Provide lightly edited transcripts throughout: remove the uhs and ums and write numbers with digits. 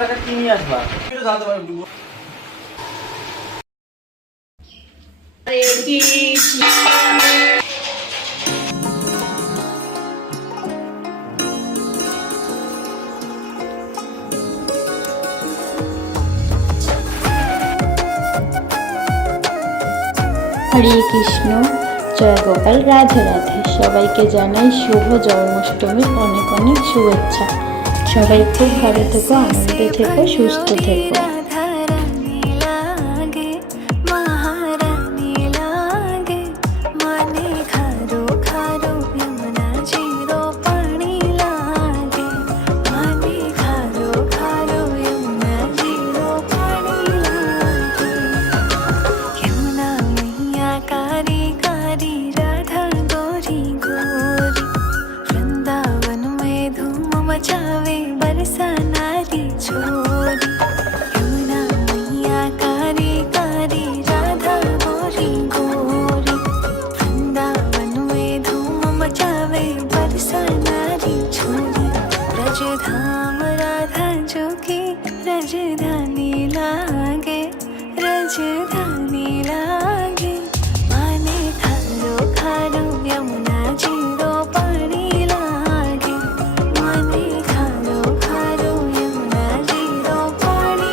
টাকা কি নিয়ে আসবা? জানতে পারবো। হরে কৃষ্ণ, জয় গোপাল, রাধে রাধে। সবাইকে জানাই শুভ জন্মাষ্টমীর অনেক অনেক শুভেচ্ছা। সবাই খুব ভালো থেকো, আনন্দে থেকো, সুস্থ থেকো। मचावे बरसा नारी छोरी, यमुना मैया कारी कारी, राधा गोरी गोरी, वृंदावन में धूम मचावे बरसा नारी छोरी। ब्रज धाम राधा जो की राजधानी लागे, राजधानी लागे। माने खारो खारो यमुना जीरो पानी लागे, माने खारो खारो यमुना जीरो पानी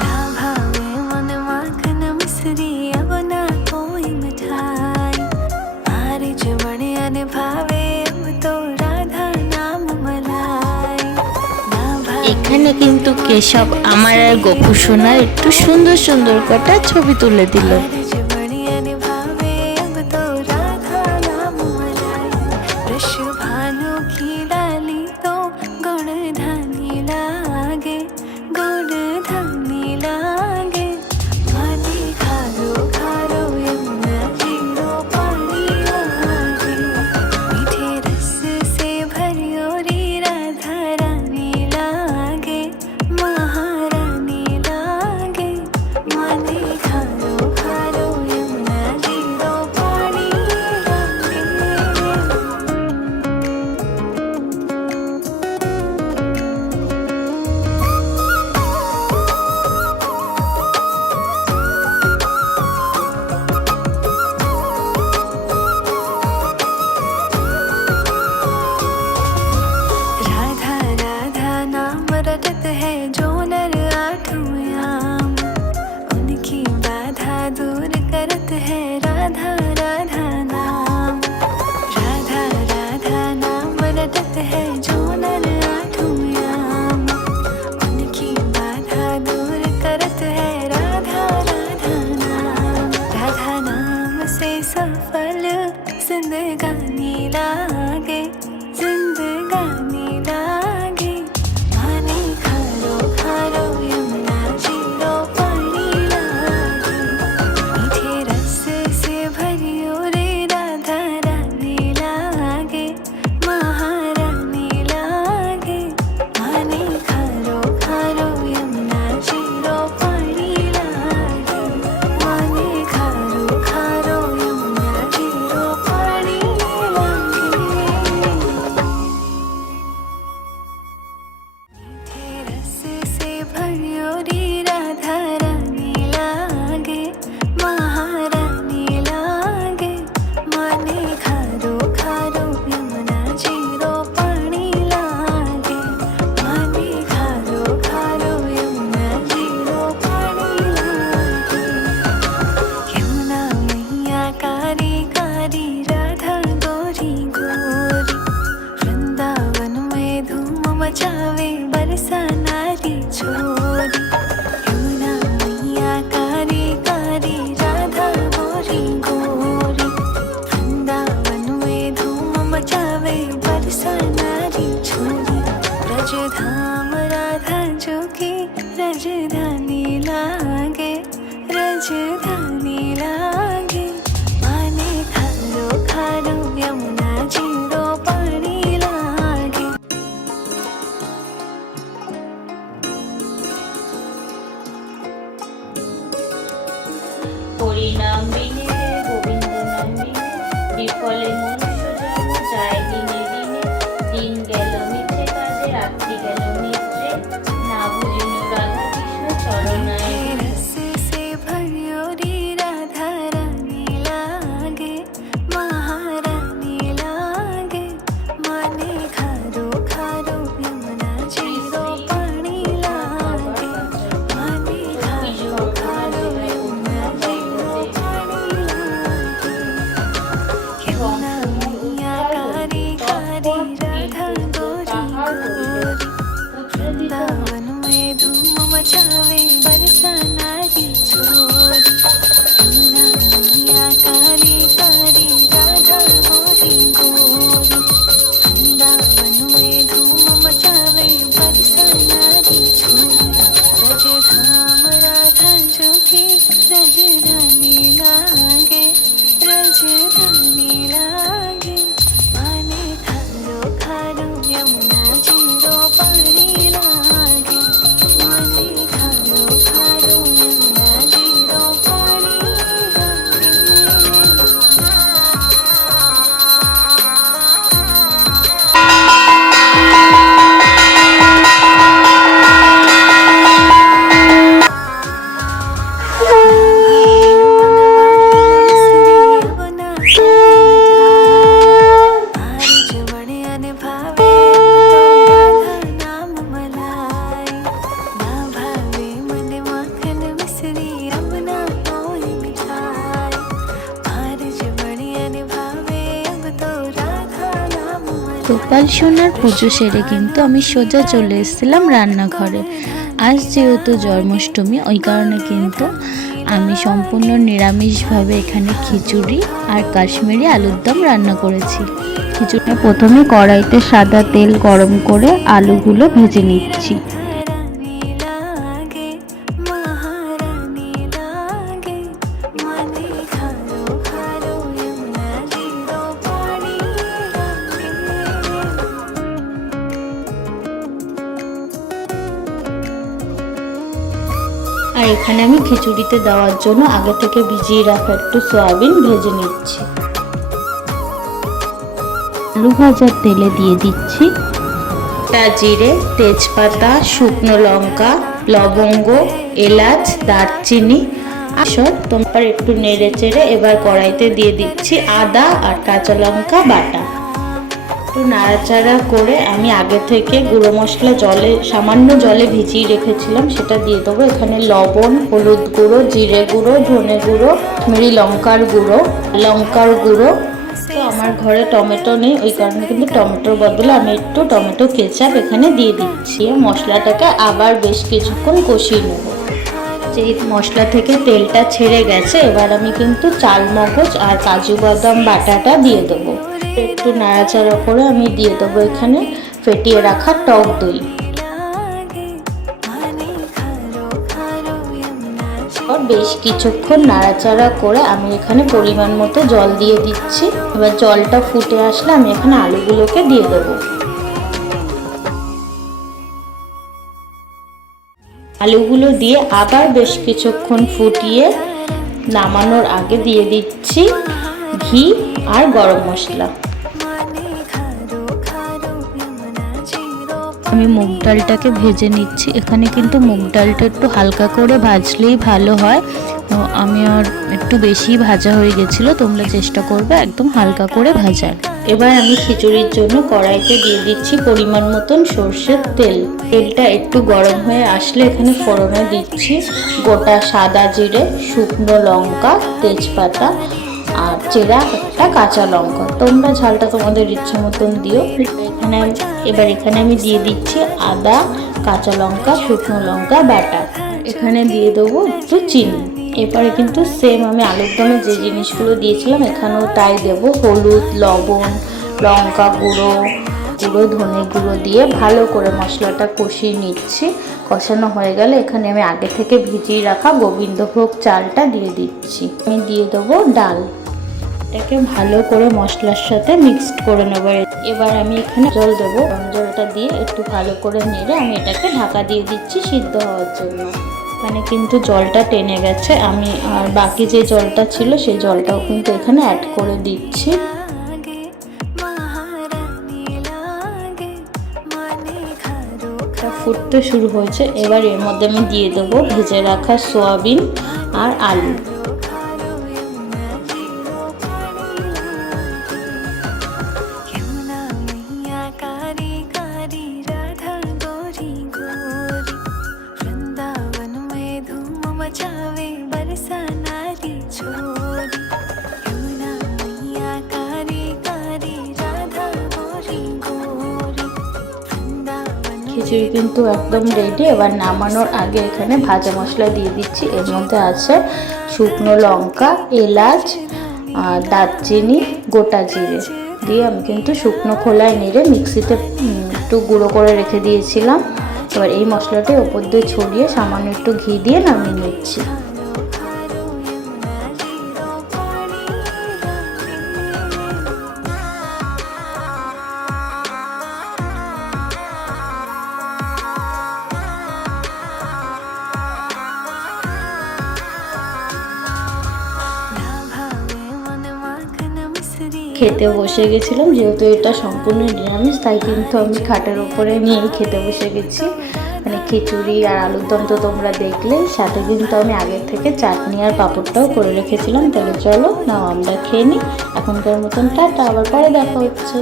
ना भावे मन माखन मिश्री, अब ना कोई मिठाई। मारे जमणे अने भावे अब तो राधा नाम मलाई। ना भावे এখানে কিন্তু কেশব আমার আর গোপু সোনার একটু সুন্দর সুন্দর কটা ছবি তুলে দিল। मारे जमणे अने भावे अब तो राधा नाम मलाई। वृष भानु की डाली तो गुणधानी लागे, गुणधानी लागे। माने खारो खारो यमुना जीरो पानी लागे, मीठे रस से भरियोरी राधा रानी लागे, महारानी लागे। माने खारो खारो হরিনাম বিনে গোবিন্দ নাম বিনে বিফলে মনুষ্য জন্ম যায় দিনে দিনে। দিন গেল মিছে কাজে রাত্রি গেল নিদ্রে, না বুঝিল রাধা কৃষ্ণ চরণায়। रस से भरियोरी राधा रानी लागे, महारानी लागे। माने खारो खारो यमुना जीरो पानी लागे, माने खारो खारो यमुना जीरो पानी लागे। यमुना मैया कारी कारी राधा गोरी गोरी, वृंदावन में धूम मचावे बरसा नारी छोरी। यमुना मैया कारी कारी राधा गोरी गोरी, वृंदावन में धूम मचावे बरसा नारी छोरी। रज धाम राधा जो की रजधानी लागे, रजधानी लागे। माने खारो खारो यमुना जीरो पानी लागे, माने खारो खारो यमुना जीरो पानी लागे। গোপাল সোনার পুজো সেরে কিন্তু আমি সোজা চলে এসেছিলাম রান্নাঘরে। আজ যেহেতু জন্মাষ্টমী, ওই কারণে কিন্তু আমি সম্পূর্ণ নিরামিষভাবে এখানে খিচুড়ি আর কাশ্মীরি আলুর দম রান্না করেছি। খিচুড়িটা প্রথমে কড়াইতে সাদা তেল গরম করে আলুগুলো ভেজে নিচ্ছি। रानी लागे, महारानी लागे। माने खारो खारो यमुना जीरो पानी लागे। আর এখানে আমি খিচুড়িতে দেওয়ার জন্য আগে থেকে ভিজিয়ে রাখা একটু সয়াবিন ভেজে নিচ্ছি। আলু ভাজার তেলে দিয়ে দিচ্ছি জিরে, তেজপাতা, শুকনো লঙ্কা, লবঙ্গ, এলাচ, দারচিনি। আসল তোমার একটু নেড়ে চেড়ে এবার কড়াইতে দিয়ে দিচ্ছি আদা আর কাঁচা লঙ্কা বাটা। একটু নাড়াচাড়া করে আমি আগে থেকে গুঁড়ো মশলা সামান্য জলে ভিজিয়ে রেখেছিলাম, সেটা দিয়ে দেবো। এখানে লবণ, হলুদ গুঁড়ো, জিরে গুঁড়ো, ধনে গুঁড়ো, কাশ্মীরি লঙ্কার গুঁড়ো। তো আমার ঘরে টমেটো নেই, ওই কারণে কিন্তু টমেটোর বদলে আমি একটু টমেটো কেচাপ এখানে দিয়ে দিচ্ছি। মশলাটাকে আবার বেশ কিছুক্ষণ কষিয়ে নেব। যেই মশলা থেকে তেলটা ছেড়ে গেছে, এবার আমি কিন্তু চাল মগজ আর কাজু বাদাম বাটাটা দিয়ে দেবো। একটু নাড়াচাড়া করে আমি দিয়ে দেবো এখানে ফেটিয়ে রাখা টক দই। বেশ কিছুক্ষণ নাড়াচাড়া করে আমি এখানে পরিমাণ মতো জল দিয়ে দিচ্ছি। এবার জলটা ফুটে আসলে আমি এখানে আলুগুলোকে দিয়ে দেবো। আলুগুলো দিয়ে আবার বেশ কিছুক্ষণ ফুটিয়ে নামানোর আগে দিয়ে দিচ্ছি ঘি আর গরম মশলা। আমি মুগ ডালটাকে ভেজে নিচ্ছি। এখানে কিন্তু মুগ ডালটা একটু হালকা করে ভাজলেই ভালো হয়। আমি আর একটু বেশি ভাজা হয়ে গেছিলো, তোমরা চেষ্টা করবে একদম হালকা করে ভাজার। এবার আমি খিচুড়ির জন্য কড়াইতে দিয়ে দিচ্ছি পরিমাণ মতন সর্ষের তেল। তেলটা একটু গরম হয়ে আসলে এখানে ফোড়নে দিচ্ছি গোটা সাদা জিরে, শুকনো লঙ্কা, তেজপাতা আর চেরা একটা কাঁচা লঙ্কা। তোমরা ঝালটা তোমাদের ইচ্ছা মতন দিও। এবার এখানে আমি দিয়ে দিচ্ছি আদা, কাঁচা লঙ্কা, শুকনো লঙ্কা বাটা। এখানে দিয়ে দেবো একটু চিনি। এবারে কিন্তু সেম আমি আলুর দমে যে জিনিসগুলো দিয়েছিলাম এখানেও তাই দেবো। হলুদ, লবণ, লঙ্কা গুঁড়ো, ধনে গুঁড়ো দিয়ে ভালো করে মশলাটা কষিয়ে নিচ্ছি। কষানো হয়ে গেলে এখানে আমি আগে থেকে ভিজিয়ে রাখা গোবিন্দভোগ চালটা দিয়ে দিচ্ছি। আমি দিয়ে দেবো ডাল। এটাকে ভালো করে মশলার সাথে মিক্সড করে নেব। এবার আমি এখানে জল দেবো। গরম জলটা দিয়ে একটু ভালো করে নেড়ে আমি এটাকে ঢাকা দিয়ে দিচ্ছি সিদ্ধ হওয়ার জন্য। মানে কিন্তু জলটা টেনে গেছে। আমি আর বাকি যে জলটা ছিল সেই জলটাও কিন্তু এখানে অ্যাড করে দিচ্ছি। ফুটতে শুরু হয়েছে। এবার এর মধ্যে আমি দিয়ে দেবো ভেজে রাখা সয়াবিন আর আলু। খিচুড়ি কিন্তু একদম রেডি। এবার নামানোর আগে এখানে ভাজা মশলা দিয়ে দিচ্ছি। এর মধ্যে আছে শুকনো লঙ্কা, এলাচ, দারচিনি, গোটা জিরে দিয়ে আমি কিন্তু শুকনো খোলায় নেড়ে মিক্সিতে একটু গুঁড়ো করে রেখে দিয়েছিলাম। এবার এই মশলাটি ওপর দিয়ে ছড়িয়ে সামান্য একটু ঘি দিয়ে নামিয়ে নিচ্ছি। খেতে বসে গেছিলাম। যেহেতু এটা সম্পূর্ণ নিরামিষ তাই কিন্তু আমি খাটের ওপরে নিয়েই খেতে বসে গেছি। মানে খিচুড়ি আর আলুর দম তো তোমরা দেখলে, সাথে কিন্তু আমি আগের থেকে চাটনি আর পাঁপড়টাও করে রেখেছিলাম। তাহলে চলো নাও আমরা খেয়ে নিই। এখনকার মতন টাটা, আবার পরে দেখা হচ্ছে।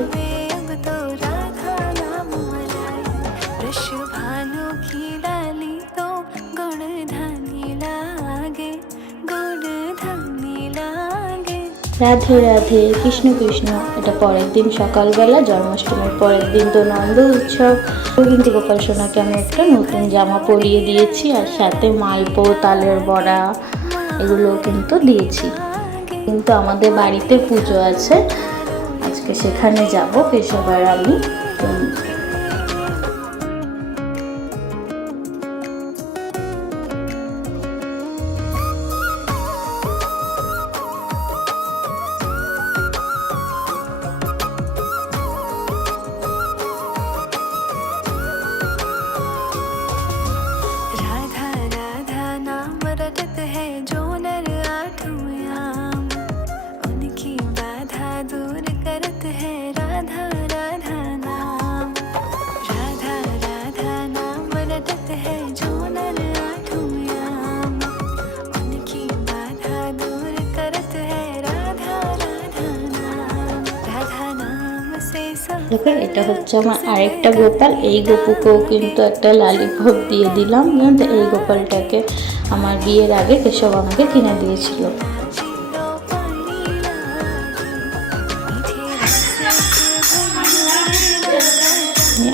রাধে রাধে, কৃষ্ণ কৃষ্ণ। এটা পরের দিন সকালবেলা, জন্মাষ্টমীর পরের দিন তো নন্দ উৎসব। কিন্তু গোপাল সোনাকে আমি একটা নতুন জামা পরিয়ে দিয়েছি আর সাথে মালপো, তালের বড়া এগুলোও কিন্তু দিয়েছি। কিন্তু আমাদের বাড়িতে পুজো আছে, আজকে সেখানে যাব কেশব আর আমি। দেখো এটা হচ্ছে আমার আরেকটা গোপাল। এই গোপুকেও কিন্তু একটা লালিপপ দিয়ে দিলাম। এই গোপালটাকে আমার বিয়ের আগে কেশব আমাকে কিনে দিয়েছিল।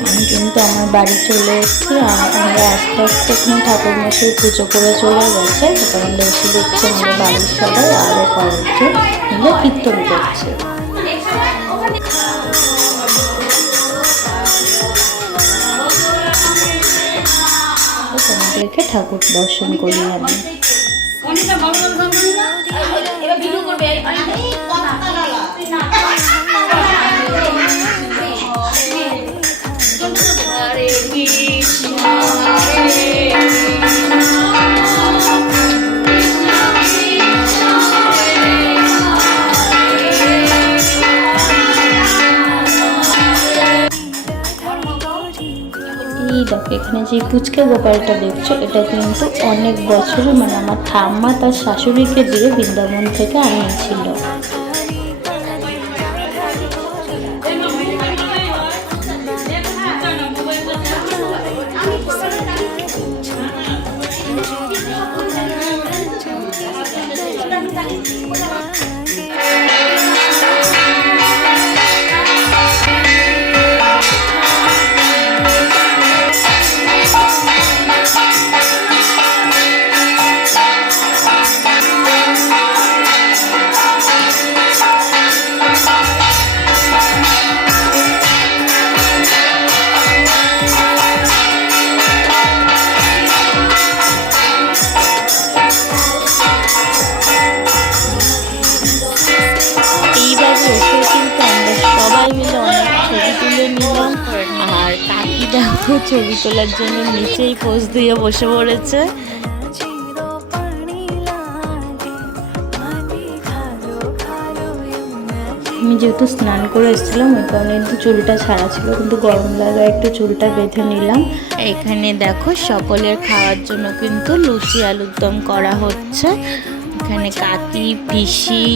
আমি কিন্তু আমার বাড়ি চলে এসেছি। আমরা আস্তে আস্তে এখানে ঠাকুর মশাই পুজো করে চলে গেছে। তখন এসে দেখছি আমাদের বাড়ির সবাই আরও কয়েকজন মিলে কীর্তন করছে। তোমাদেরকে ঠাকুর দর্শন করি আমি। এখানে যে পুচকে গোপালটা দেখছো এটা কিন্তু অনেক বছরের, মানে আমার ঠাম্মা তার শাশুড়িকে দিয়ে বৃন্দাবন থেকে আনিয়েছিল। আর কাকি দেখো ছবি তোলার জন্য নিচেই পোজ দিয়ে বসে পড়েছে। আমি যেহেতু স্নান করে এসেছিলাম ওই কারণে কিন্তু চুলটা ছাড়া ছিল, কিন্তু গরম লাগায় একটু চুলটা বেঁধে নিলাম। এখানে দেখো সকলের খাওয়ার জন্য কিন্তু লুচি আলুর দম করা হচ্ছে। এখানে কাকি, পিসি,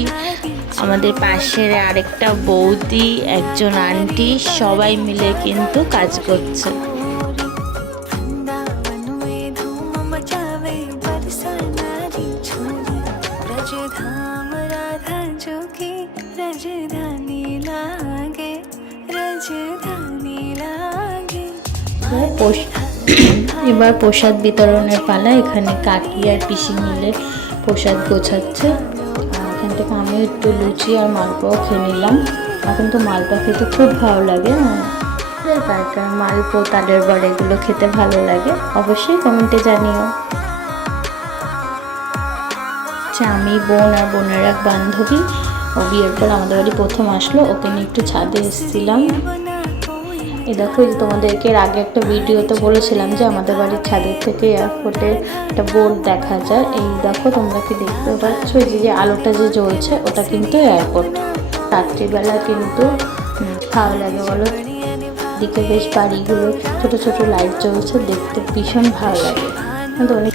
আমাদের পাশের আরেকটা বৌদি, একজন আন্টি সবাই মিলে কিন্তু কাজ করছে। वृंदावन में धूम मचावे बरसाना री छोरी ब्रजधाम राधा जो की राजधानी लागे राजधानी लागे। এবার প্রসাদ বিতরণের পালা। এখানে কাকি আর পিসি মিলে প্রসাদ গোছাচ্ছে। এখান থেকে আমি একটু লুচি আর মালপোয়া খেয়ে নিলাম। এখন তো মালপোয়া খেতে খুব ভালো লাগে, কার মালপো, তালের বড়া এগুলো খেতে ভালো লাগে অবশ্যই কমেন্টে জানিও। আমি বোন আর বোনের এক বান্ধবী, ও বিয়ের পর আমাদের বাড়ি প্রথম আসলো, ওকে নিয়ে একটু ছাদে এসেছিলাম। এই দেখো, তোমাদেরকে এর আগে একটা ভিডিওতে বলেছিলাম যে আমাদের বাড়ির ছাদের থেকে এয়ারপোর্টের একটা বোর্ড দেখা যায়। এই দেখো, তোমরা কি দেখতে পাচ্ছ, যে আলোটা যে জ্বলছে ওটা কিন্তু এয়ারপোর্ট। রাত্রিবেলা কিন্তু ভালো লাগে বলো, দিকে বেশ বাড়িগুলো ছোট ছোট লাইট জ্বলছে, দেখতে ভীষণ ভালো লাগে। অনেক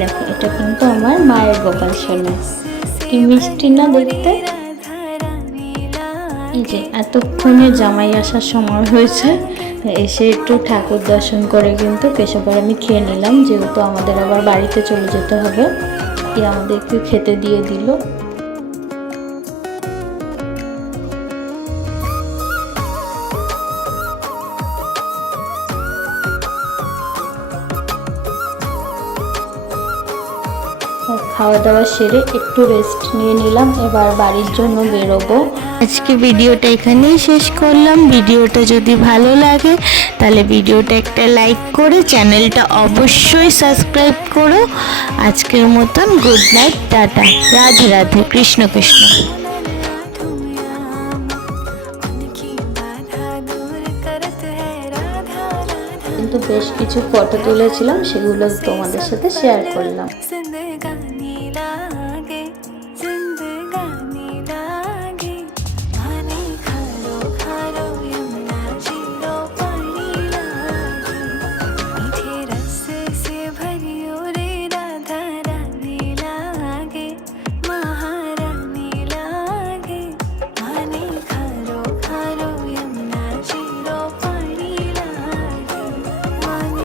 দেখো, এটা কিন্তু আমার মায়ের গোপাল সোনা, কি মিষ্টি না দেখতে। এই যে এতক্ষণে জামাই আসার সময় হয়েছে, এসে একটু ঠাকুর দর্শন করে কিন্তু কেশবর আমি খেয়ে নিলাম, যেহেতু আমাদের আবার বাড়িতে চলে যেতে হবে। আমাদেরকে খেতে দিয়ে দিল। খাওয়া দাওয়া সেরে একটু রেস্ট নিয়ে নিলাম, এবার বাড়ির জন্য বেরোবো। আজকে ভিডিওটা এখানেই শেষ করলাম। ভিডিওটা যদি ভালো লাগে তাহলে ভিডিওটা একটা লাইক করে চ্যানেলটা অবশ্যই সাবস্ক্রাইব করো। আজকের মতন good night, tata, Radhe Radhe, Krishna Krishna. কিন্তু বেশ কিছু ফটো তুলেছিলাম, সেগুলো তোমাদের সাথে শেয়ার করলাম।